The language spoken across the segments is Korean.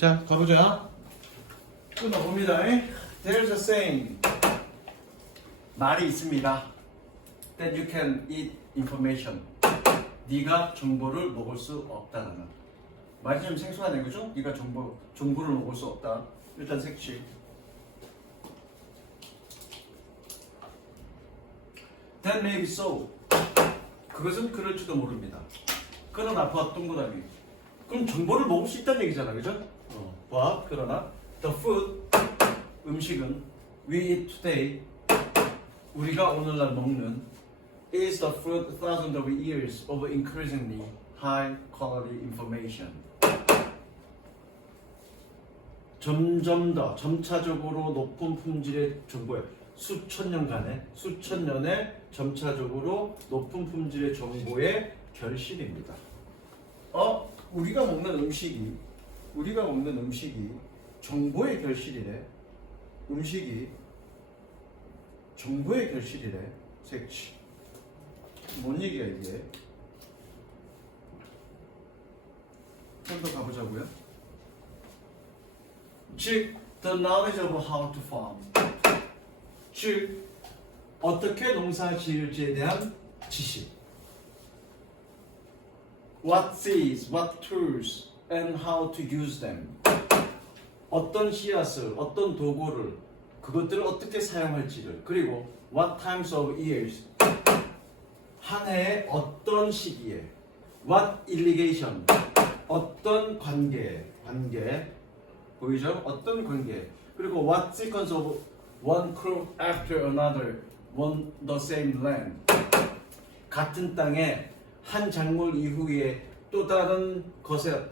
자, 가보자. 끊어봅니다. There's a saying. 말이 있습니다. That you can eat information. 네가 정보를 먹을 수 없다라는. 말이 좀 생소하네, 그죠? 네가 정보를 먹을 수 없다. 일단 색칠. That may be so. 그것은 그럴지도 모릅니다. 그러나 but 동그라미. 그럼 정보를 먹을 수 있다는 얘기잖아, 그죠? but 그러나 the food 음식은 we eat today 우리가 오늘날 먹는 is the fruit thousands of years of increasingly high quality information. 점점 더 점차적으로 높은 품질의 정보에 수천 년의 점차적으로 높은 품질의 정보의 결실입니다. 우리가 먹는 음식이 정보의 결실이래. 음식이 정보의 결실이래. 색치. 뭔 얘기야 이게? 좀 더 가보자고요. 즉, the knowledge of how to farm. 즉, 어떻게 농사 지을지에 대한 지식. What seeds, what tools, and how to use them. 어떤 씨앗을, 어떤 도구를, 그것들을 어떻게 사용할지를, 그리고 what times of years, 한 해의 어떤 시기에, what irrigation, 어떤 관계, 보이죠? 어떤 관계, 그리고 what sequence of one crop after another on the same land. 같은 땅에 한 작물 이후에 또 다른 것의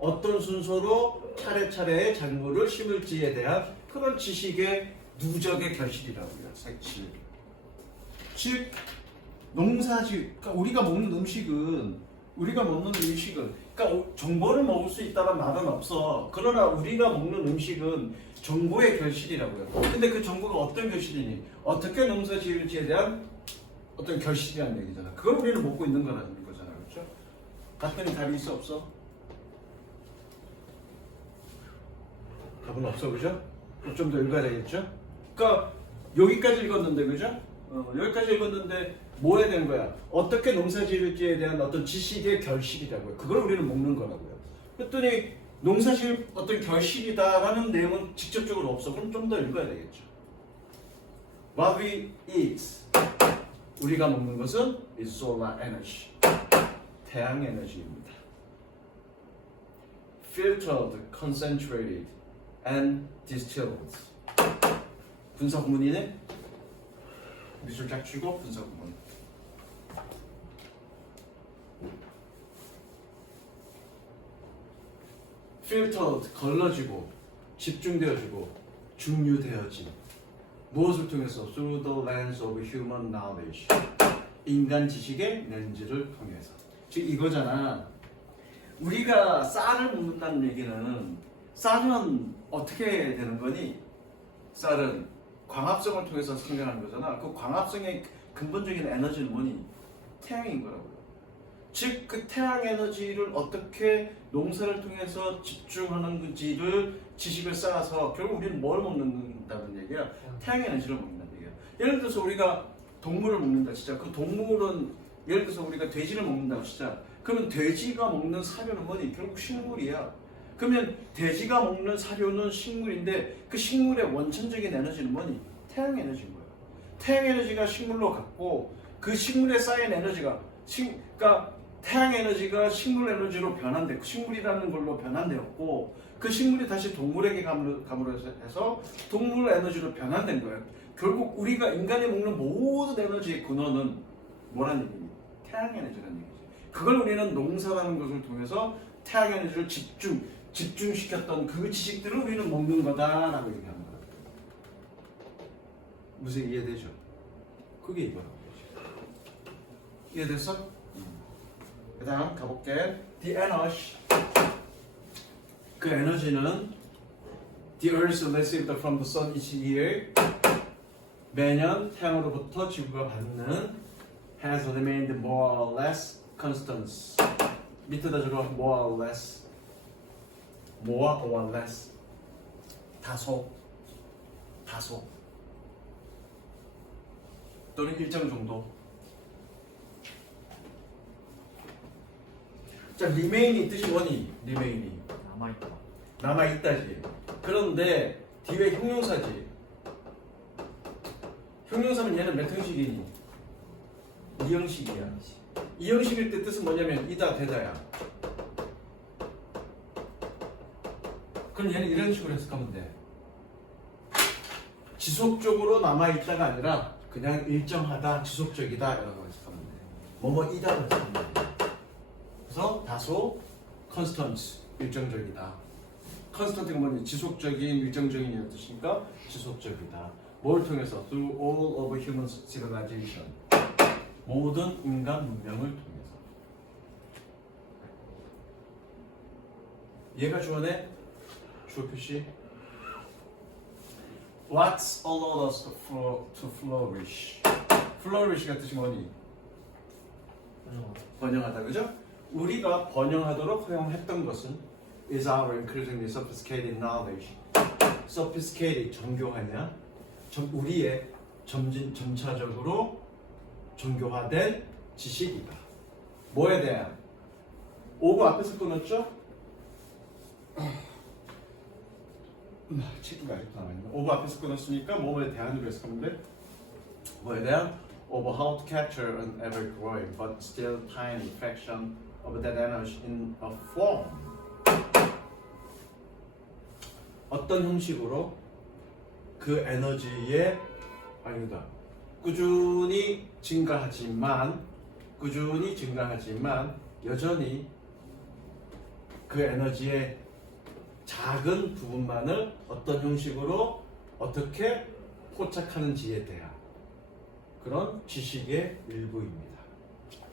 어떤 순서로 차례차례의 작물을 심을지에 대한 그런 지식의 누적의 결실이라고요. 색칠. 즉 그러니까 우리가 먹는 음식은 그러니까 정보를 먹을 수 있다는 말은 없어. 그러나 우리가 먹는 음식은 정보의 결실이라고요. 근데 그 정보가 어떤 결실이니? 어떻게 농사 지을지에 대한 어떤 결실이라는 얘기잖아. 그걸 우리는 먹고 있는 거라는 거잖아. 그렇죠? 답변이 답이 있어 없어? 답은 없어, 그죠? 좀 더 읽어야 되겠죠? 그러니까 여기까지 읽었는데, 그죠? 여기까지 읽었는데 뭐 해야 되는 거야? 어떻게 농사 지을지에 대한 어떤 지식의 결실이라고요. 그걸 우리는 먹는 거라고요. 그랬더니 농사 지을 어떤 결실이다라는 내용은 직접적으로 없어. 그럼 좀 더 읽어야 되겠죠. What we eat. 우리가 먹는 것은 is solar energy. 태양 에너지입니다. Filtered, concentrated, and distilled. 분사 구문이네. 미술 쫙 주고 분사 구문. Filtered, 걸러지고, 집중되어지고, 중류되어진. 무엇을 통해서? Through the lens of human knowledge. 인간 지식의 렌즈를 통해서. 즉 이거잖아. 우리가 쌀을 먹는다는 얘기는 쌀은 어떻게 되는 거니? 쌀은 광합성을 통해서 생겨나는 거잖아. 그 광합성의 근본적인 에너지는 뭐니? 태양인 거라고요. 즉 그 태양 에너지를 어떻게 농사를 통해서 집중하는지를 지식을 쌓아서 결국 우리는 뭘 먹는다는 얘기야? 태양 에너지를 먹는다는 얘기야. 예를 들어서 우리가 동물을 먹는다 진짜. 그 동물은 예를 들어서 우리가 돼지를 먹는다고 진짜. 그러면 돼지가 먹는 사료는 뭐니? 결국 식물이야. 그러면 돼지가 먹는 사료는 식물인데 그 식물의 원천적인 에너지는 뭐니? 태양 에너지인 거야. 태양 에너지가 식물로 갔고 그 식물에 쌓인 에너지가 그러니까 태양 에너지가 식물 에너지로 변환됐고 식물이라는 걸로 변환되었고 그 식물이 다시 동물에게 감으로 해서 동물 에너지로 변환된 거예요. 결국 우리가 인간이 먹는 모든 에너지의 근원은 뭐라는 얘기니? 태양 에너지라는 얘기지. 그걸 우리는 농사라는 것을 통해서 태양 에너지를 집중시켰던 그 지식들을 우리는 먹는 거다라고 얘기하는 거예요. 무슨 이해되죠? 그게 이거라고. 이해됐어? 그 다음 가볼게. The energy. 그 에너지는 The earth received from the sun each year. 매년 태양으로부터 지구가 받는 has remained more or less constant. 밑에다 적어 more or less. more or less. 다소 또는 일정 정도. 자, remain이 뜻이 뭐니? remain이 남아있다. 남아있다지. 그런데 뒤에 형용사지. 형용사면 얘는 몇 형식이니? 이 형식이야. 이 형식일 때 뜻은 뭐냐면 이다 되다야. 그럼 얘는 이런 식으로 해석하면 돼. 지속적으로 남아있다가 아니라 그냥 일정하다, 지속적이다 이런 거 해석하면 돼. 뭐뭐이다 해석하면 돼. 그래서 다소 constant, 일정적이다. constant가 뭐니? 지속적인, 일정적인 이런 뜻이니까 지속적이다. 뭘 통해서? Through all of human civilization. 모든 인간 문명을 통해서. 얘가 주어네? 주어 표시. What's allowed us to flourish? flourish가 뜻이 뭐니? 번영하다, 그죠? 우리가 번영하도록 허용했던 것은 is our increasingly sophisticated knowledge. sophisticated, 정교하냐? 우리의 점차적으로 정교화된 지식이다. 뭐에 대한? 오브 앞에서 끊었죠? 책임이 아직도 남아있네. 오브 앞에서 끊었으니까 뭐에 대한으로 해석하면 돼? 뭐에 대한? Over how to capture an ever-growing but still tiny fraction of that energy in a form. 어떤 형식으로 그 에너지의 아니다. 꾸준히 증가하지만 여전히 그 에너지의 작은 부분만을 어떤 형식으로 어떻게 포착하는지에 대한 그런 지식의 일부입니다.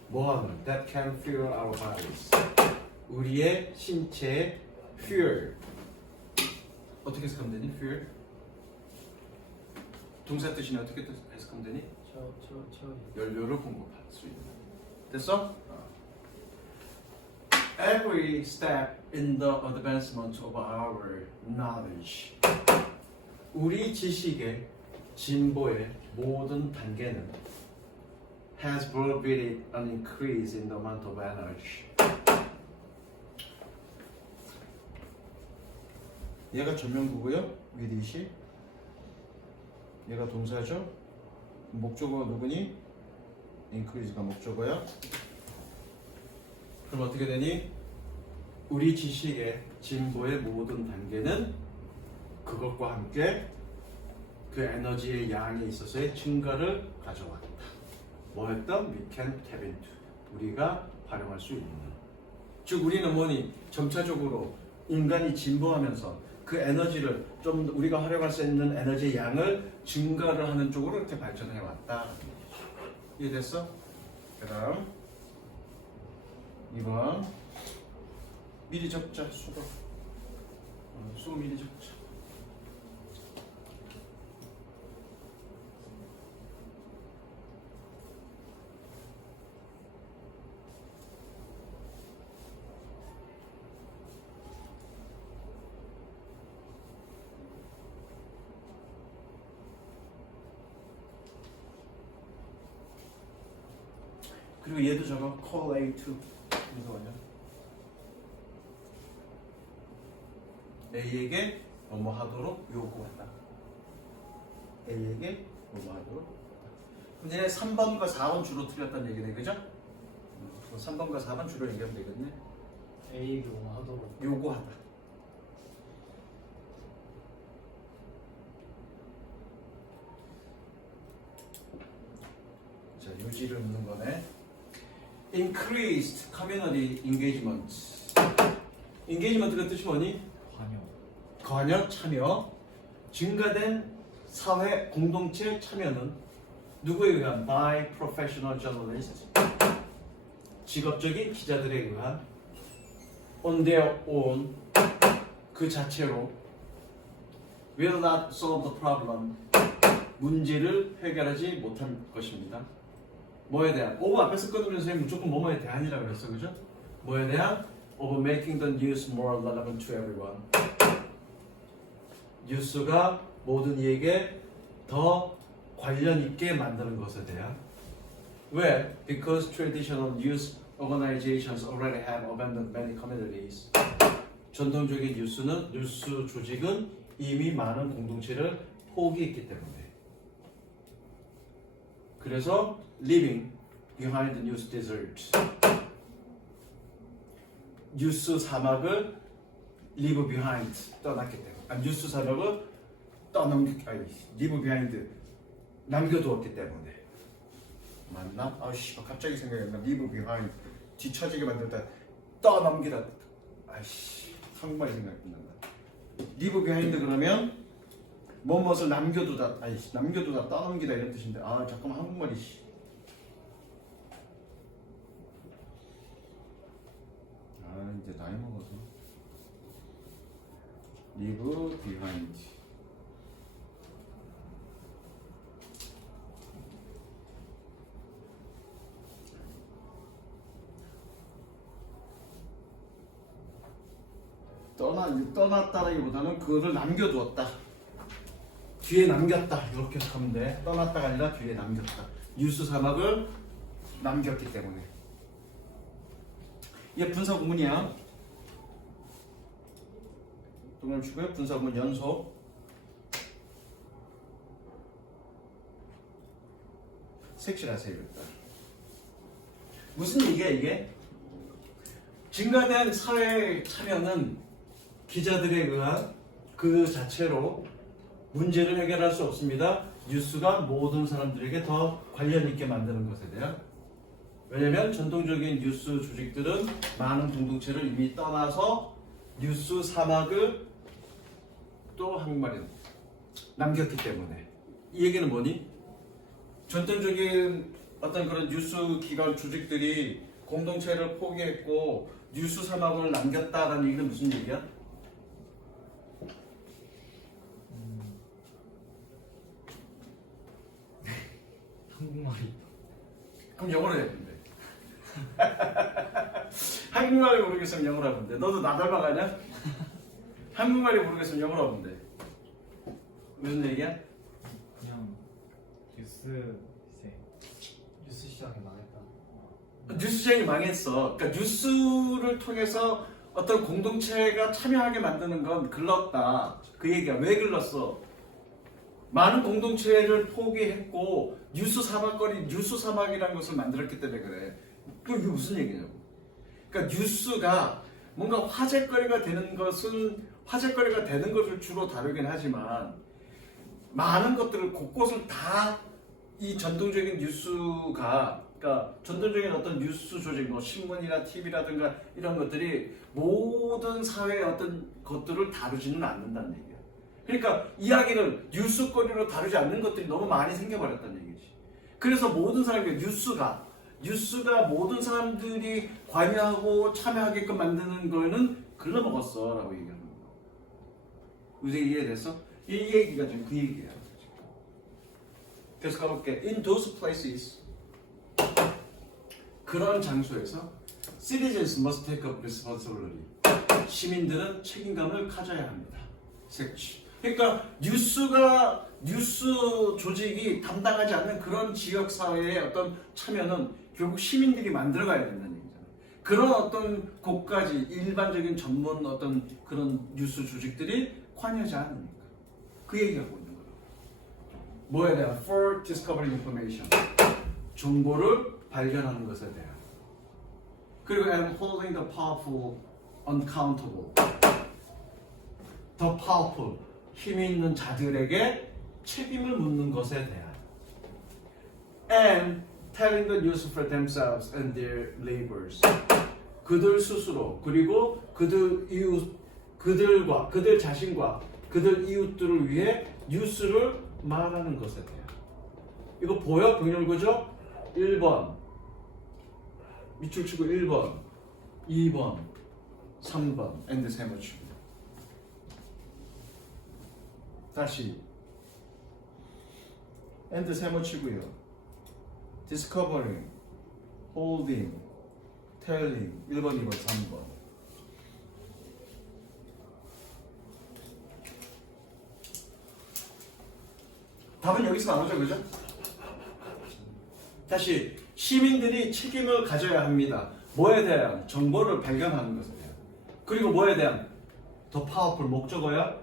뭐하는? That can fuel our bodies. 우리의 신체의 fuel. 어떻게 해석하면 되니? fuel? 동사 뜻이니 어떻게 해석하면 되니? 연료를 공급할 수 있는. 됐어? Every step in the advancement of our knowledge. 우리 지식의 진보의 모든 단계는 has brought with it an increase in the amount of energy. 얘가 전명구고요. with it이. 얘가 동사죠. 목적어가 누구니? increase가 목적어야. 그럼 어떻게 되니? 우리 지식의 진보의 모든 단계는 그것과 함께 그 에너지의 양에 있어서의 증가를 가져왔다. 뭐였던? We can tap into. 우리가 활용할 수 있는. 즉 우리는 뭐니? 점차적으로 인간이 진보하면서 그 에너지를 좀 우리가 활용할 수 있는 에너지의 양을 증가를 하는 쪽으로 이렇게 발전해 왔다. 이해됐어? 그 다음 2번 미리 적자 수거 미리 적자. 그리고 얘도 적어. call A to. 이거 뭐냐? A에게 뭐뭐 하도록 요구한다. A에게 뭐뭐 하도록. 그럼 얘네 3번과 4번 주로 틀렸다는 얘기네, 그죠? 3번과 4번 주로 얘기하면 되겠네. A에게 뭐 하도록. 요구하다. 자, 유지를 묻는 거네. Increased community engagement. engagement가 뜻이 뭐니? 관여, 참여. 증가된 사회 공동체 참여는 누구에 의한? By professional journalists. 직업적인 기자들에 의한 on their own. 그 자체로 will not solve the problem. 문제를 해결하지 못할 것입니다. 뭐에 대한? 오버 앞에서 끊으면서 무조건 뭐뭐에 대한이라고 그랬어, 그죠? 뭐에 대한? of making the news more relevant to everyone. 뉴스가 모든 이에게 더 관련 있게 만드는 것에 대한. 왜? Because traditional news organizations already have abandoned many communities. 전통적인 뉴스 조직은 이미 많은 공동체를 포기했기 때문에. 그래서 leaving behind the news desert. 뉴스 사막을 leave behind 떠났기 때문에. 뉴스 사막을 leave behind 남겨두었기 때문에. 맞나? 아씨 갑자기 생각이 안 나. leave behind 뒤처지게 만들다 떠넘기다. 아이씨 한국말이 생각이 안 난다. leave behind 그러면 무엇을 남겨두다. 아이씨 남겨두다 떠넘기다 이런 뜻인데 아 잠깐만 한국말이 이제 나이 먹어서 leave behind 떠났다라기보다는 그거를 남겨두었다. 뒤에 남겼다 이렇게 하면 돼. 떠났다가 아니라 뒤에 남겼다. 뉴스 사막을 남겼기 때문에. 이게 분사 구문이야. 동그라미 치고요. 분사 구문 연속. 색칠하세요 일단. 무슨 얘기야 이게? 증가된 사회 참여는 기자들에 의한 그 자체로 문제를 해결할 수 없습니다. 뉴스가 모든 사람들에게 더 관련 있게 만드는 것에 대한. 왜냐하면 전통적인 뉴스 조직들은 많은 공동체를 이미 떠나서 뉴스 사막을 또 한국말은 남겼기 때문에. 이 얘기는 뭐니? 전통적인 어떤 그런 뉴스 기관 조직들이 공동체를 포기했고 뉴스 사막을 남겼다라는 얘기는 무슨 얘기야? 한국말이 그럼 영어로 해야 된대. 한국말이 모르겠으면 영어로 하면 돼. 너도 나 닮아가냐? 한국말이 모르겠으면 영어로 하면 돼. 무슨 얘기야? 그냥 뉴스 시장이 망했다. 뉴스 시장이 망했어. 그러니까 뉴스를 통해서 어떤 공동체가 참여하게 만드는 건 글렀다. 그 얘기야. 왜 글렀어? 많은 공동체를 포기했고 뉴스 사막이라는 것을 만들었기 때문에 그래. 그럼 이게 무슨 얘기냐고. 그러니까 뉴스가 뭔가 화제거리가 되는 것은 화제거리가 되는 것을 주로 다루긴 하지만 많은 것들을 곳곳을 다 이 전통적인 뉴스가 그러니까 전통적인 어떤 뉴스 조직, 뭐 신문이나 TV라든가 이런 것들이 모든 사회의 어떤 것들을 다루지는 않는다는 얘기야. 그러니까 이야기를 뉴스거리로 다루지 않는 것들이 너무 많이 생겨버렸다는 얘기지. 그래서 모든 사람이 뉴스가 모든 사람들이 관여하고 참여하게끔 만드는 거는 글러먹었어 라고 얘기하는 거야. 요새 이해됐어? 이 얘기가 지금 그 얘기야. 그래서 가볼게. In those places, 그런 장소에서 citizens must take up responsibility. 시민들은 책임감을 가져야 합니다. 색치. 그러니까 뉴스 조직이 담당하지 않는 그런 지역 사회의 어떤 참여는 결국 시민들이 만들어가야 된다는 얘기잖아요. 그런 어떤 곳까지 일반적인 전문 어떤 그런 뉴스 조직들이 관여하지 않으니까 그 얘기하고 있는 거예요. 뭐에 대한? For discovering information. 정보를 발견하는 것에 대한. 그리고 and holding the powerful uncountable. The powerful. 힘이 있는 자들에게 책임을 묻는 것에 대한. And telling the news for themselves and their neighbors. 그들 스스로 그리고 그들과 그들 자신과 그들 이웃들을 위해 뉴스를 말하는 것에 대한. 이거 보여? 병렬구조? 1번 밑줄 치고 1번 2번 3번 and 세모치고 다시 and 세모치고요. discovering, holding, telling 1번 2번 3번 답은 여기서 나오죠, 그죠? 다시 시민들이 책임을 가져야 합니다. 뭐에 대한 정보를 발견하는 것에 대한. 그리고 뭐에 대한 더 파워풀 목적어야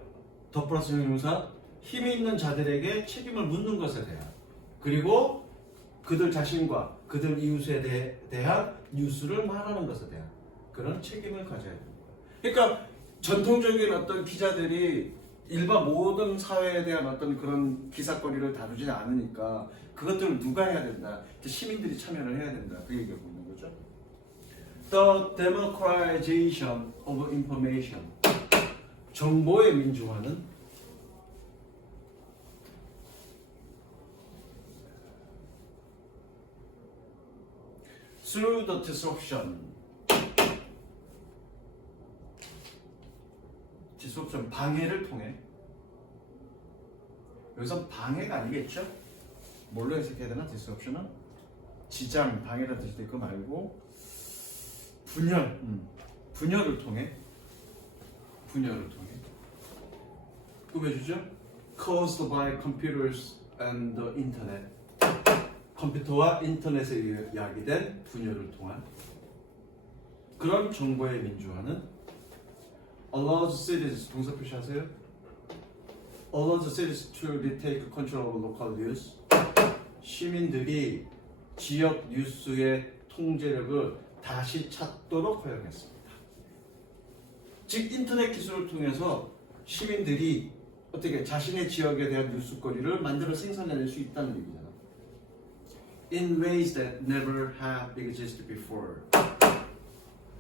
더 플러스 형용사 힘이 있는 자들에게 책임을 묻는 것에 대한. 그리고 그들 자신과 그들 이웃에 대한 뉴스를 말하는 것에 대한 그런 책임을 가져야 됩니다. 그러니까 전통적인 어떤 기자들이 일반 모든 사회에 대한 어떤 그런 기사거리를 다루지 않으니까 그것들을 누가 해야 된다? 시민들이 참여를 해야 된다. 그 얘기하고 있는 거죠. The democratization of information. 정보의 민주화는 through the disruption. disruption 방해를 통해. 여기서 방해가 아니겠죠? 뭘로 해석해야 되나? disruption은 지장, 방해라는 뜻이 있고 말고 분열, 분열을 통해 꾸며주죠. caused by computers and the internet. 컴퓨터와 인터넷에 의해 야기된 분열을 통한 그런 정보의 민주화는 allows cities 동사 표시하세요. allows cities to retake control of local news. 시민들이 지역 뉴스의 통제력을 다시 찾도록 허용했습니다. 즉 인터넷 기술을 통해서 시민들이 어떻게 자신의 지역에 대한 뉴스거리를 만들어 생산해낼 수 있다는 얘기잖아. In ways that never have existed before.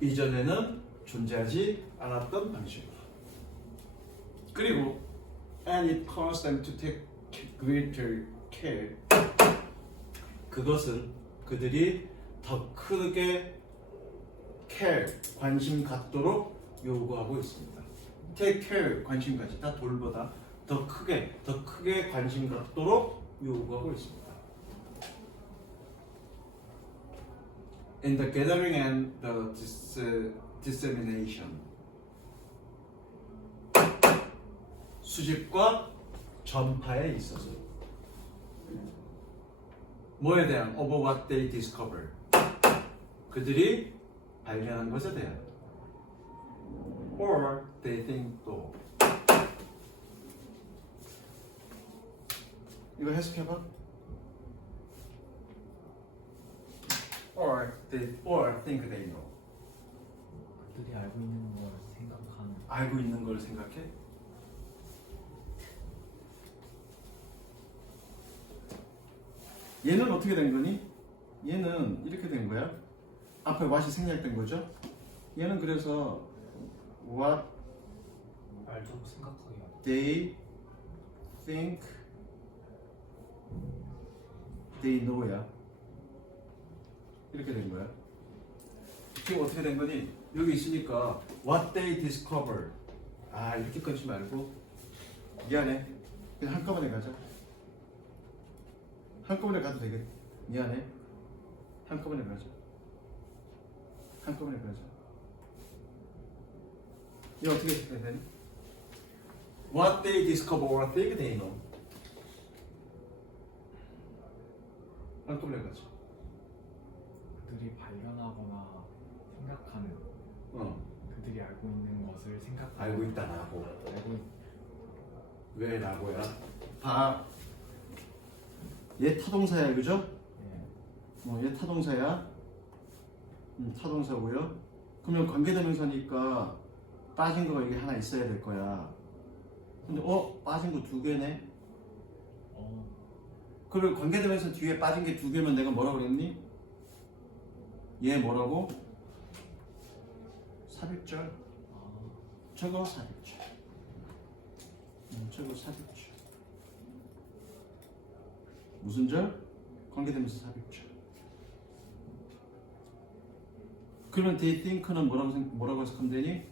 이전에는 존재하지 않았던 방식으로. 그리고 and it caused them to take greater care. 그것은 그들이 더 크게 care, 관심 갖도록 요구하고 있습니다. take care, 관심 가지다, 돌보다 더 크게 관심 갖도록 요구하고 있습니다. In the gathering and the dissemination. 수집과 전파에 있어서 뭐에 대한 of what they discover. 그들이 발견한 것에 대한 or they think 또. 이거 해석해봐. or think they know. 그들이 알고 있는 걸 생각하는. 알고 있는 걸 생각해? 얘는 어떻게 된 거니? 얘는 이렇게 된 거야. 앞에 what이 생략된 거죠? 얘는 그래서 what 알고 생각하게 하다. they think they know야. 이렇게 된 거야. 지금 어떻게 된 거니? 여기 있으니까 what they discover. 아 이렇게 끊지 말고 미안해. 그냥 한꺼번에 가자. 한꺼번에 가도 되겠. 미안해. 한꺼번에 가자. 한꺼번에 가자. 이거 어떻게 해야 되니? What they discover or think they know. 한꺼번에 가자. 그들이 발견하거나 생각하는. 그들이 알고 있는 것을 생각하고. 알고 있다라고. 알고 있. 왜 라고야? 봐. 얘 타동사야, 그죠? 네. 얘 타동사야. 타동사고요. 그러면 관계대명사니까 빠진 거가 이게 하나 있어야 될 거야. 근데 빠진 거 두 개네. 그리고 관계대명사 뒤에 빠진 게 두 개면 내가 뭐라고 그랬니? 얘 뭐라고? 삽입절. 저거 삽입절. 저거 삽입절. 무슨 절? 관계대명사 삽입절. 그러면 they think는 뭐라고 해석하면 되니?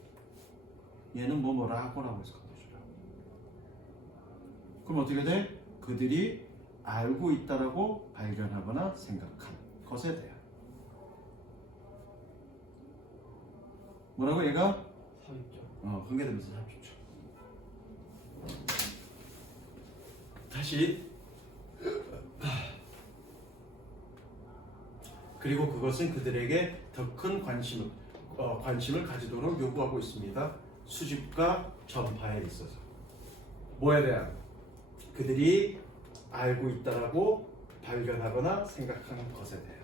얘는 뭐라고라고 해석하면 되죠. 그럼 어떻게 돼? 그들이 알고 있다라고 발견하거나 생각한 것에 대한. 뭐라고 얘가? 사입죠. 관계대명사 삽입절. 다시 그리고 그것은 그들에게 더 큰 관심을 가지도록 요구하고 있습니다. 수집과 전파에 있어서. 뭐에 대한? 그들이 알고 있다라고 발견하거나 생각하는 것에 대한.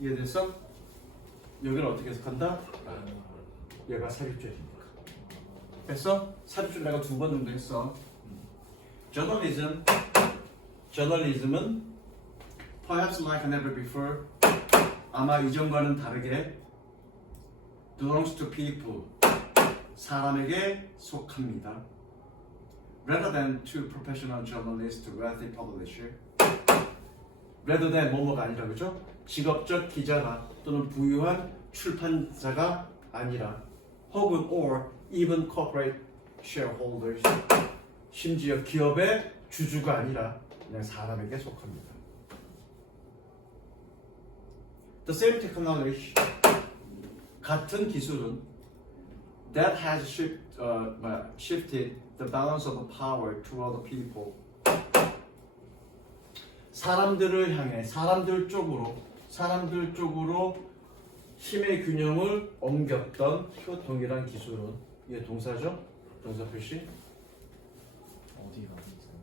이해됐어? 여기는 어떻게 해석한다? 얘가 사립죄입니다. 됐어? 사립죄 내가 2번 정도 했어. Journalism은 perhaps like never before 아마 이전과는 다르게 belongs to people 사람에게 속합니다. Rather than to professional journalists, wealthy publisher. Rather than 뭐뭐가 아니라 그죠? 직업적 기자가 또는 부유한 출판사가 아니라 혹은 or even corporate shareholders 심지어 기업의 주주가 아니라 그냥 사람에게 속합니다. The same technology 같은 기술은 that has shifted the balance of power to other people 사람들 쪽으로 힘의 균형을 옮겼던 동일한 기술은 이게 동사죠? 동사 표시 어디가 있어요?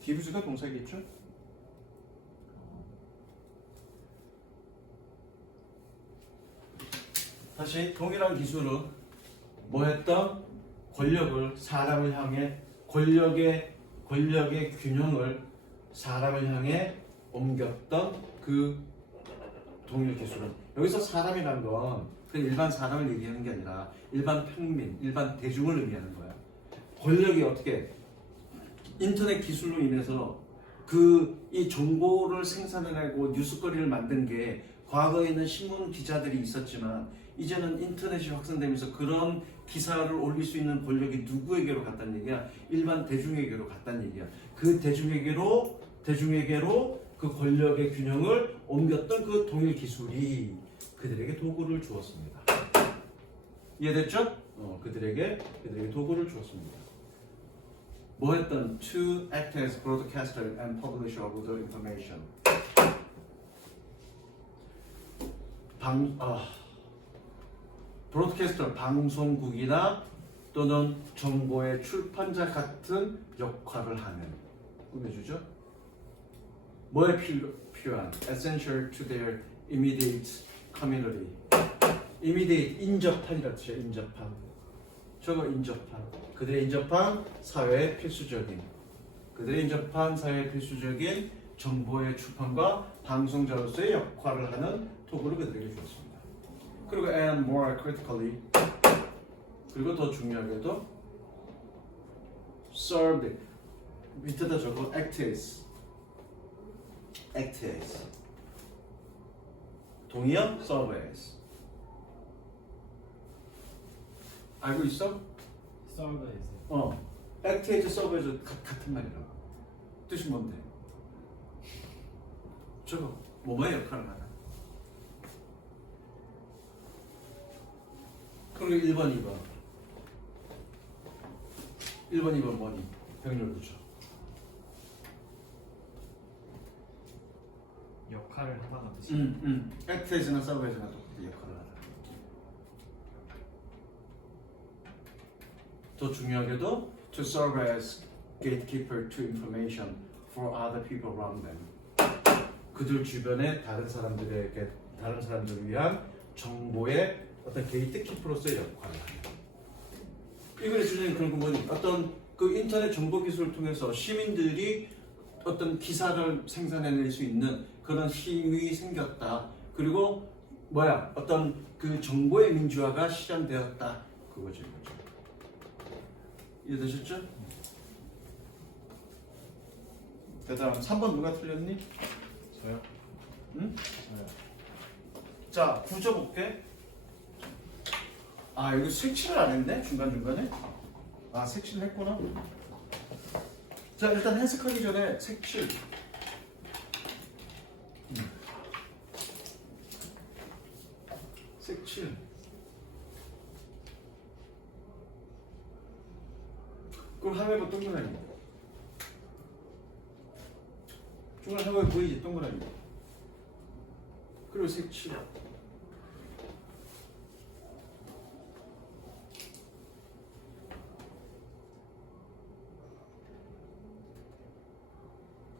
기부수가 동사겠죠? 다시 동일한 기술은 뭐 했던? 권력을 사람을 향해 권력의 균형을 사람을 향해 옮겼던 그 동일 기술은 여기서 사람이란 건 그냥 일반 사람을 얘기하는 게 아니라 일반 평민, 일반 대중을 의미하는 거야. 권력이 어떻게 인터넷 기술로 인해서 이 정보를 생산해내고 뉴스거리를 만든 게 과거에는 신문 기자들이 있었지만 이제는 인터넷이 확산되면서 그런 기사를 올릴 수 있는 권력이 누구에게로 갔다는 얘기야? 일반 대중에게로 갔다는 얘기야. 그 대중에게로 그 권력의 균형을 옮겼던 그 동일 기술이 그들에게 도구를 주었습니다. 이해됐죠? 그들에게 도구를 주었습니다. 뭐 했던? To act as broadcaster and publisher of the information. 브로드캐스터, 방송국이나 또는 정보의 출판자 같은 역할을 하는 꾸며주죠. 뭐에 필요한? Essential to their immediate community. immediate, 인접한이라는 뜻이야. 인접한. 저거 인접한. 그들의 인접한 사회에 필수적인 정보의 출판과 방송자로서의 역할을 하는 도구를 그들에게 주었습니다. 그리고 and more critically 그리고 더 중요하게도 served 밑에다 적어 act as 동의어 serve as 알고 있어? 서버에서 act as serve as 같은 말이라고. 뜻이 뭔데? 저거 뭐의 역할을 하나? 그리고 1번, 2번 뭐니? 병렬 붙여. 역할을 하다가 뜻이 액트에서나 서브에서나 똑같이 역할을 하다. 더 중요하게도 to serve as gatekeeper to information for other people around them. 그들 주변의 다른 사람들을 위한 정보의 어떤 게이트키퍼로서의 역할을 합니다. 이번에 주제는 그런 거 뭐니? 어떤 그 인터넷 정보 기술을 통해서 시민들이 어떤 기사를 생산해낼 수 있는 그런 힘이 생겼다. 그리고 어떤 그 정보의 민주화가 실현되었다. 그거죠. 이해되셨죠? 그다음 3번 누가 틀렸니? 저요? 응? 저요. 자, 구조 볼게. 이거 색칠을 안 했네? 중간중간에? 색칠 했구나. 자, 일단 해석하기 전에 색칠. 색칠. 그럼 하면은 동그라미. 중간 하면 보이지? 동그라미. 그리고 색칠.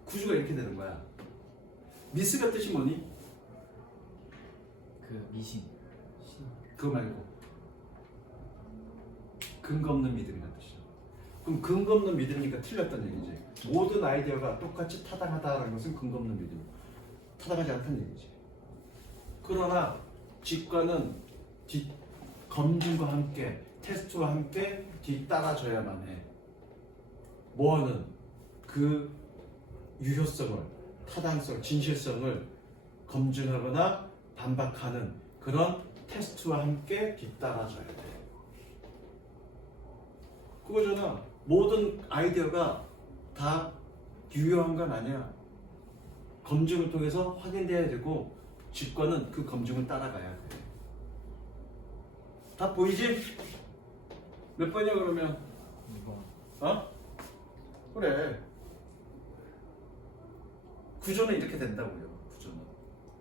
구조가 이렇게 되는 거야. 미스가 뜻이 뭐니? 그 미신. 그거 말고 근거 없는 믿음이라는 뜻이야. 그럼 근거 없는 믿음이니까 틀렸다는 얘기지. 모든 아이디어가 똑같이 타당하다는 것은 근거 없는 믿음. 타당하지 않다는 얘기지. 그러나 직관은 검증과 함께 테스트와 함께 뒤따라져야만 해. 뭐하는 그 유효성을, 타당성, 진실성을 검증하거나 반박하는 그런 테스트와 함께 뒤따라져야 돼. 그거잖아. 모든 아이디어가 다 유효한 건 아니야. 검증을 통해서 확인돼야 되고 직관은 그 검증을 따라가야 돼. 다 보이지? 몇 번이야 그러면? 2번. 어? 그래. 구조는 이렇게 된다고요. 구조는.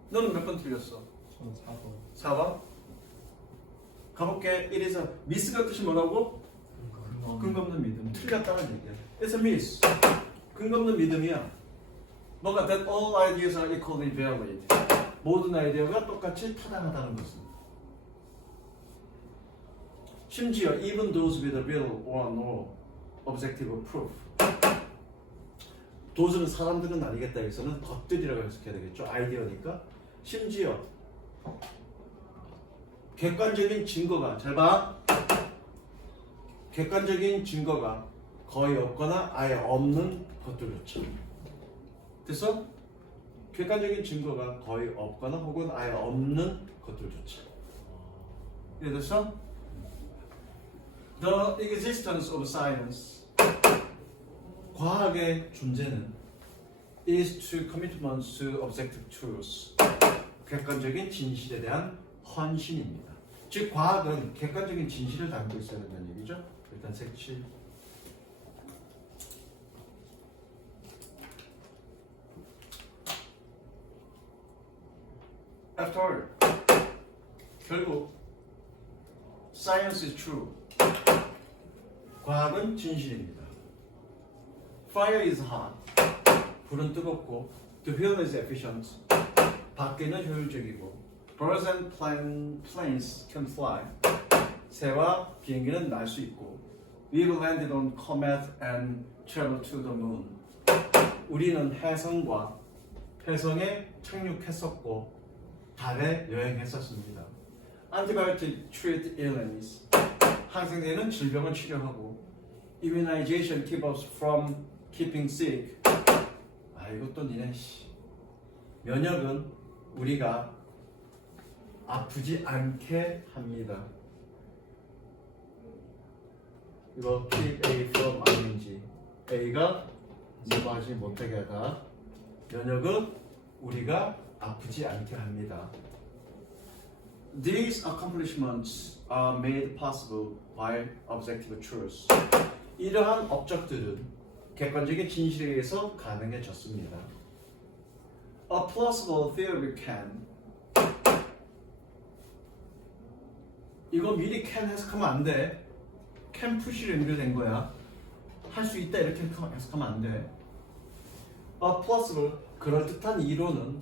너는 몇 번 틀렸어? 저는 4번. 4번? 가볼게. 1에서 미스가 뜻이 뭐라고? 근거 없는 믿음. 틀렸다는 얘기야. It's a miss. 근거 없는 믿음이야. 뭐가 that all ideas are equally valid. 모든 아이디어가 똑같이 타당하다는 것은. 심지어 even those with a real or no objective proof. 도저는 사람들은 아니겠다. 여기서는 것들이라고 해석해야 되겠죠. 아이디어니까. 심지어 객관적인 증거가, 잘 봐. 객관적인 증거가 거의 없거나 아예 없는 것들조차. 됐어? 객관적인 증거가 거의 없거나 혹은 아예 없는 것들조차. 이해됐어? The existence of science, 과학의 존재는 is to commitment to objective truths, 객관적인 진실에 대한 헌신입니다. 즉 과학은 객관적인 진실을 담고 있어야 된다는 얘기죠. 일단 색칠. After all, 결국 science is true. 과학은 진실입니다. Fire is hot. 불은 뜨겁고, the fuel is efficient. 밖에는 효율적이고, birds and planes can fly. 새와 비행기는 날 수 있고, we landed on comet and traveled to the moon. 우리는 혜성에 착륙했었고 달에 여행했었습니다. Antibiotic treat illness. 항생제는 질병을 치료하고, immunization keep us from keeping sick. 아 이것도 니네 면역은 우리가 아프지 않게 합니다. 이거 keep A from ing. A가 뭐하지 못하게 하다. 면역은 우리가 아프지 않게 합니다. These accomplishments are made possible by objective truths. 이러한 업적들은 객관적인 진실에 의해서 가능해졌습니다. A plausible theory can. 이거 미리 can 해석하면 안 돼. can push를 연결된 거야. 할 수 있다 이렇게 해석하면 안 돼. A plausible, 그럴듯한 이론은,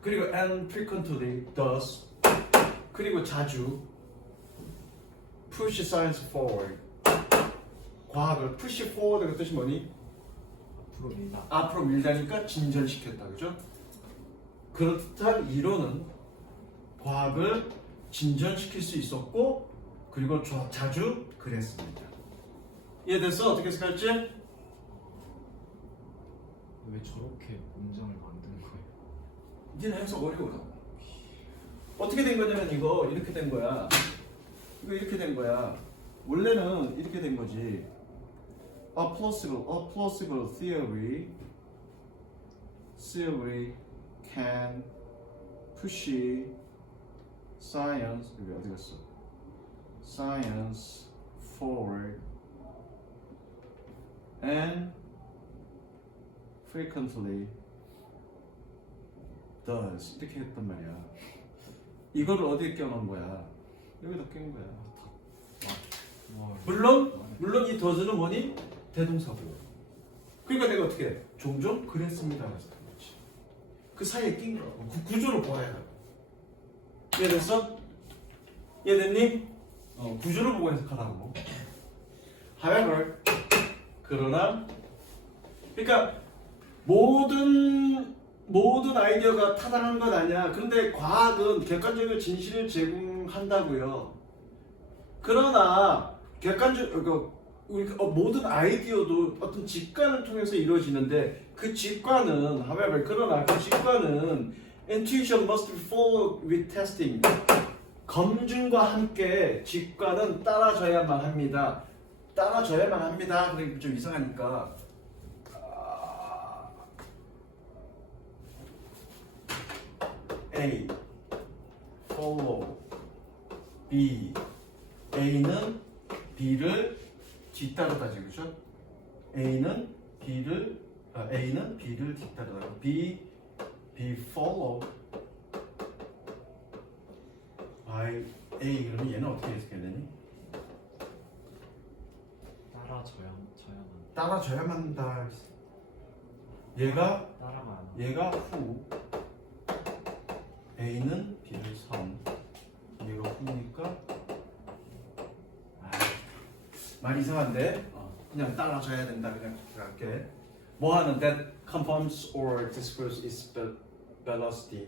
그리고 and frequently does, 그리고 자주 push science forward. 과학을 push forward의 뜻이 뭐니? 앞으로 밀다. 앞으로 밀다니까 진전시켰다, 그죠? 그렇듯한 이론은 과학을 진전시킬 수 있었고, 그리고 자주 그랬습니다. 이해됐어? 어떻게 해석할지? 왜 저렇게 문장을 만드는 거예요? 니는 해석 어려워. 어떻게 된 거냐면 이거 이렇게 된 거야. 이거 이렇게 된 거야. 원래는 이렇게 된 거지. A plausible theory can push science, 여기 어디 갔어? Science forward and frequently does 이렇게 했단 말이야. 이거를 어디에 껴놓은 거야? 여기다 껴놓은 거야. 물론 이 does는 뭐니? 대동사고. 그러니까 내가 어떻게 해? 종종 그랬습니다. 그래서 그렇지. 그 사이에 낀 거라고. 그 구조를 보아야 돼. 이해됐어? 이해됐니? 구조를 보고 해석하라고. However, 그러나, 그러니까 모든 아이디어가 타당한 건 아니야. 그런데 과학은 객관적인 진실을 제공한다고요. 그러나 모든 아이디어도 어떤 직관을 통해서 이루어지는데 그 직관은, however, 그러나 그 직관은 intuition must be followed with testing. 검증과 함께 직관은 따라줘야만 합니다. 따라줘야만 합니다. 그러니까 좀 이상하니까. A, follow, B. A는 B를 뒤따르다지, 그죠? A는 B를 뒤따르다. B follow by A. 그러면 얘는 어떻게 해석해야 되니? 따라줘야만 한다. 얘가 후, A는 B를 선. 얘가 후니까 말 이상한데? 그냥 따라줘야 된다. 그냥 갈게. 뭐 하는 that confirms or disproves its velocity.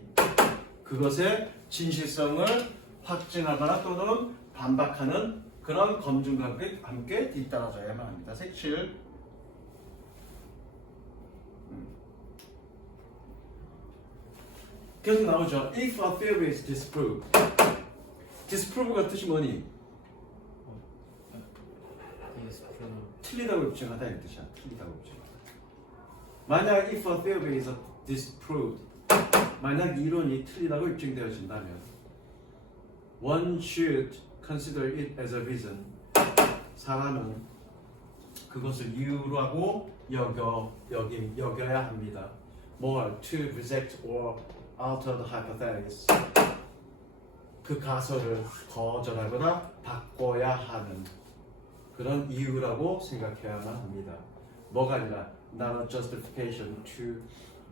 그것의 진실성을 확증하거나 또는 반박하는 그런 검증과 함께 뒤따라줘야만 합니다. 색칠. 계속 나오죠. If a theory is disproved. disprove가 뜻이 뭐니? 틀리다고 입증하다 이 뜻이야. 틀리다고 입증하다. 만약 if a theory is disproved, 만약 이론이 틀리다고 입증되어진다면, one should consider it as a reason. 사람은 그것을 이유라고 여겨야 합니다. 뭘? To reject or alter the hypothesis. 그 가설을 거절하거나 바꿔야 하는 그런 이유라고 생각해야만 합니다. 뭐가 아니라 not a justification to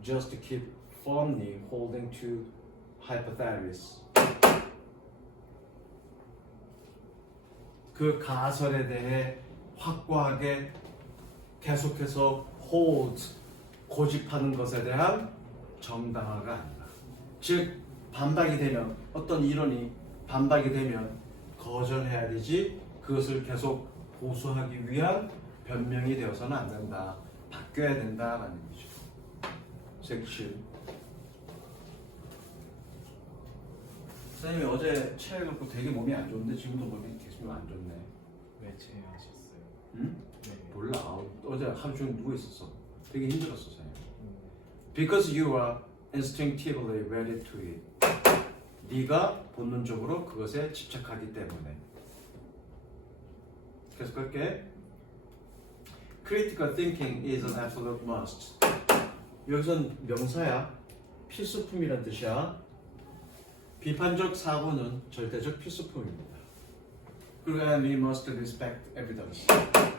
just keep firmly holding to hypothesis. 그 가설에 대해 확고하게 계속해서 hold, 고집하는 것에 대한 정당화가 아니다. 즉 반박이 되면, 어떤 이론이 반박이 되면 거절해야 되지, 그것을 계속 보수하기 위한 변명이 되어서는 안 된다. 바뀌어야 된다라는 거죠. 색칠. 선생님이 어제 체해갖고 되게 몸이 안 좋은데 지금도 몸이 계속 안 좋네. 왜 제외하셨어요? 응? 네. 몰라. 어제 하루 종일 누워 있었어. 되게 힘들었어, 선생님. Because you are instinctively wedded to it. 네가 본능적으로 그것에 집착하기 때문에. 계속 할게. Critical thinking is an absolute must. 여기선 명사야. 필수품이란 뜻이야. 비판적 사고는 절대적 필수품입니다. 그리고 and we must respect evidence.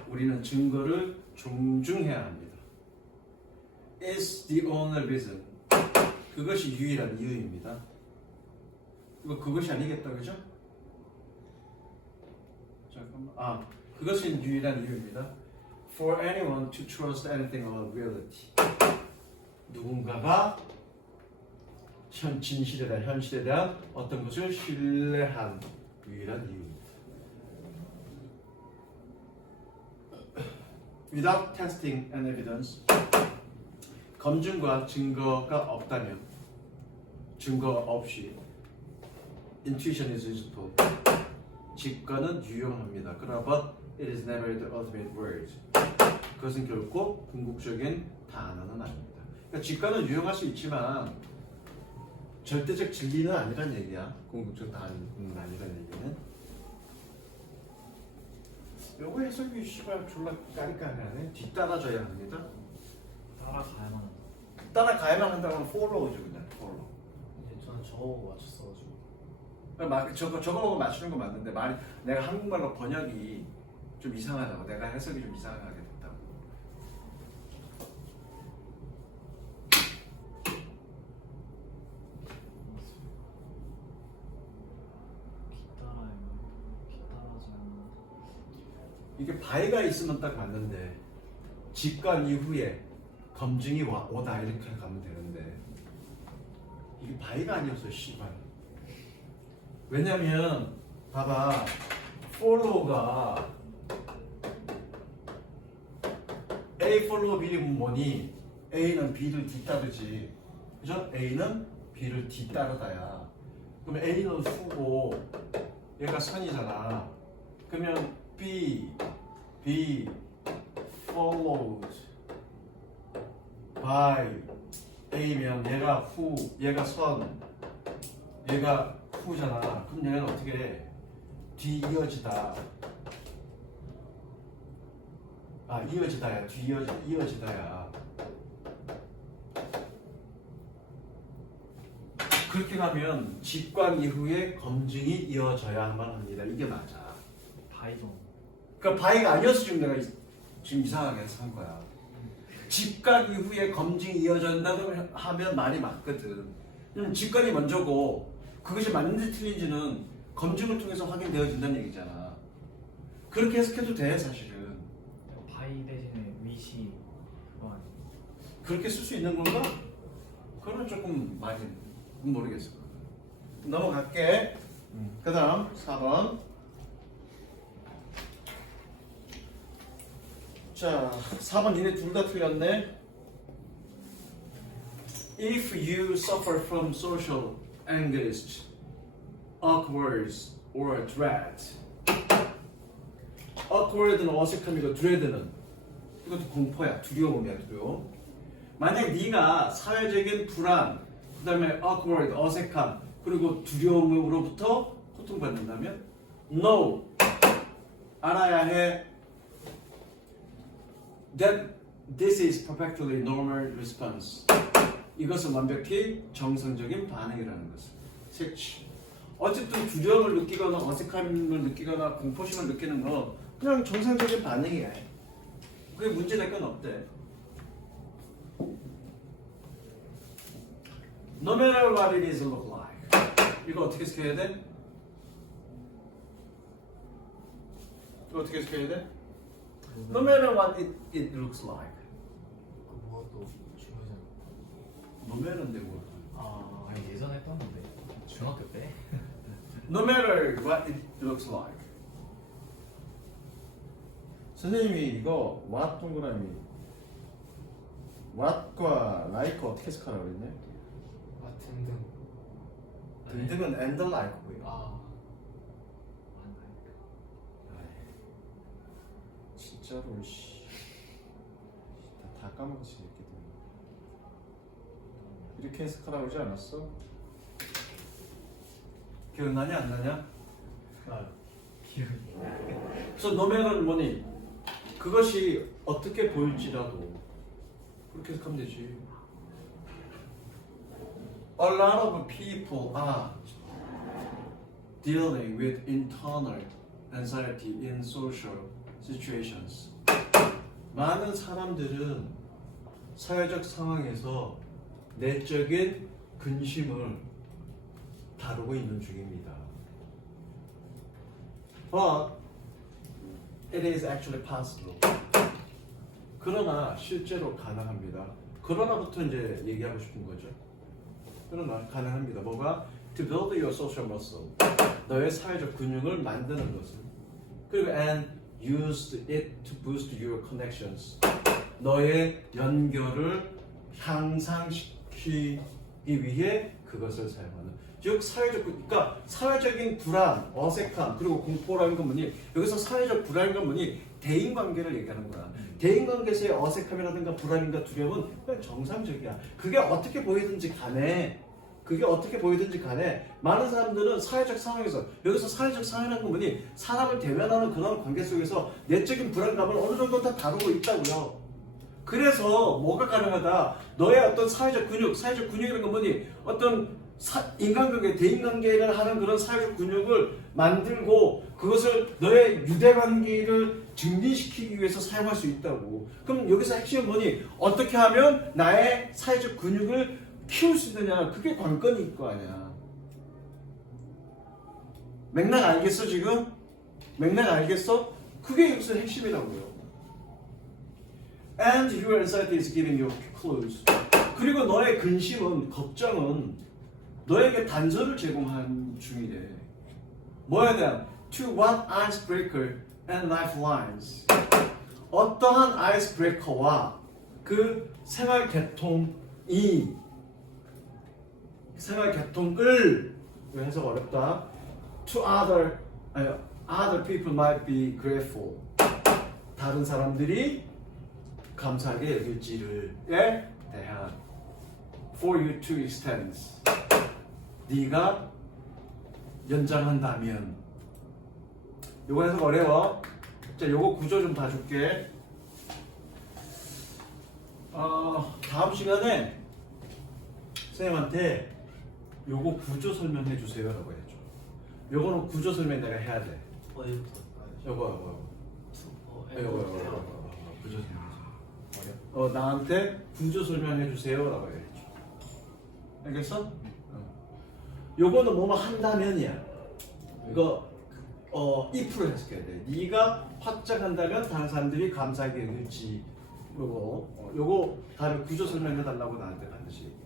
우리는 증거를 존중해야 합니다. Is the only reason. 그것이 유일한 이유입니다. 이거 그것이 아니겠다, 그죠? 잠깐만. 그것이 유일한 이유입니다. For anyone to trust anything about reality. 누군가가 현실에 대한 어떤 것을 신뢰한 유일한 이유입니다. Without testing and evidence. 검증과 증거가 없다면, 증거가 없이 intuition is useful. 직관은 유용합니다. 그러나 but it is never the ultimate word. 그것은 결코 궁극적인 단어는 아닙니다. 그러니까 직관은 유용할 수 있지만 절대적 진리는 아니란 얘기야. 궁극적 단어는 아니란 얘기는. 요거 해석이 씨발 졸라 까리까리하네. 뒤따라줘야 합니다. 따라가야만 한다. 따라가야만 한다면 follow죠, 그냥 follow. 저거 맞췄어가지고. 저거 보고 맞추는 거 맞는데 말이 내가 한국말로 번역이 좀 이상하다고 내가 해석이 좀 이상하게 됐다고. 뒤따라지 않나. 이게 바이가 있으면 딱 맞는데 직관 이후에 검증이 오다 이렇게 가면 되는데 이게 바이가 아니었어 씨발. 왜냐면 봐봐 follow가 A follow B는 뭐니? A는 B를 뒤따르지 그죠? A는 B를 뒤따르다야. 그러면 A는 후고 얘가 선이잖아. 그러면 B followed by A면 얘가 후, 얘가 선, 얘가 후잖아. 그럼 얘는 어떻게 해? 뒤이어지다. 아 이어지다야. 이어지다야. 그렇게 가면 직관 이후에 검증이 이어져야만 합니다. 이게 맞아. 바이종. 그러니까 바이가 아니어서 지금 내가 지금 이상하게 산 거야. 직관 이후에 검증이 이어진다고 하면 말이 맞거든. 직관이 먼저고 그것이 맞는지 틀린지는 검증을 통해서 확인되어진다는 얘기잖아. 그렇게 해석해도 돼 사실은. 바이 대신에 위시 그거 아니에요? 그렇게 쓸 수 있는 건가? 그건 조금 많이 모르겠어. 넘어갈게. 그 다음 4번. 자, 4번 니네 둘 다 틀렸네. If you suffer from social anguish, awkward or dread. awkward는 어색함이고 dread는 이것도 공포야. 두려움이야. 두려움. 만약 네가 사회적인 불안, 그 다음에 awkward, 어색함, 그리고 두려움으로부터 고통받는다면 No. 알아야 해. That this is perfectly normal response. 이것은 완벽히 정상적인 반응이라는 것을. 색치. 어쨌든 두려움을 느끼거나 어색함을 느끼거나 공포심을 느끼는 건 그냥 정상적인 반응이야. 그게 문제될 건 없대. No matter what it is look like. 이거 어떻게 해석해야 돼? 이거 어떻게 해석해야 돼? No matter what it looks like. 뭐가 또 중요하잖아. No matter인데 뭐. 아니 예전에 했었는데 중학교 때. No matter what it looks like. 선생님이 이거 what 동그라미 what과 like 어떻게 해석하라고 그랬네? 등등. 등등은 and like고요. 진짜로 씨. 다 까먹었어 이렇게. 이렇게 해석하라고 하지 않았어? 기억나냐 안 나냐? 기억이. 그래서 노멜은 뭐니? 그것이 어떻게 보일지라도 그렇게 해석하면 되지. A lot of people are dealing with internal anxiety in social situations. 많은 사람들은 사회적 상황에서 내적인 근심을 다루고 있는 중입니다. But it is actually possible. 그러나 실제로 가능합니다. 그러나부터 이제 얘기하고 싶은 거죠. 그러나 가능합니다. 뭐가? To build your social muscle. 너의 사회적 근육을 만드는 것을. 그리고 and use it to boost your connections. 너의 연결을 향상시키기 위해 그것을 사용하는. 즉 그러니까 사회적인 불안, 어색함, 그리고 공포라는 건 뭐니? 여기서 사회적 불안인 건 뭐니? 대인관계를 얘기하는 거야. 대인관계에서의 어색함이라든가 불안인가 두려움은 그냥 정상적이야. 그게 어떻게 보이든지 간에 많은 사람들은 사회적 상황에서 여기서 사회적 상황이라는 건 뭐니? 사람을 대면하는 그런 관계 속에서 내적인 불안감을 어느 정도 다 다루고 있다고요. 그래서 뭐가 가능하다? 너의 어떤 사회적 근육이라는 건 뭐니? 어떤 인간관계, 대인관계를 하는 그런 사회적 근육을 만들고 그것을 너의 유대관계를 증진시키기 위해서 사용할 수 있다고. 그럼 여기서 핵심은 뭐니? 어떻게 하면 나의 사회적 근육을 키울 수 있느냐? 그게 관건일 거 아니야. 맥락 알겠어 지금? 맥락 알겠어? 그게 여기서 핵심이라고요. And your anxiety is giving you clues. 그리고 너의 근심은, 걱정은 너에게 단서를 제공하는 중이래. 뭐에 대한? To what icebreaker and lifelines. 어떠한 아이스브레이커와 그 생활 개통을 왜 해석 어렵다. To other people might be grateful. 다른 사람들이 감사하게 여길지를 대한 for you to extend. 네가 연장한다면. 요거 해석 어려워. 자, 요거 구조 좀 봐줄게. 다음 시간에 선생님한테 요거 구조 설명해 주세요 라고 해줘. 요거는 구조 설명 내가 해야 돼. 어디부터 할까요? 요거 구조 설명. 나한테 구조 설명해 주세요 라고 해줘. 알겠어? 요거는 뭐뭐 한다면이야. 이거 if로 해석해야 돼. 네가 확장한다면 다른 사람들이 감사하게 여길지. 요거 다른 구조 설명해 달라고 나한테 반드시 얘기해.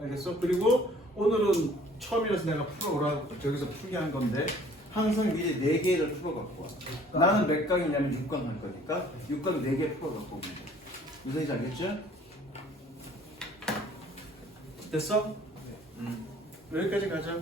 알겠어? 그리고 오늘은 처음이라서 내가 풀어오라고 저기서 풀게 한 건데 항상 미리 4개를 풀어갖고 와. 나는 몇 강이냐면 6강 할 거니까 6강 4개 풀어갖고 오면 돼. 무슨 얘기인지 알겠죠? 됐어? 여기까지 가자.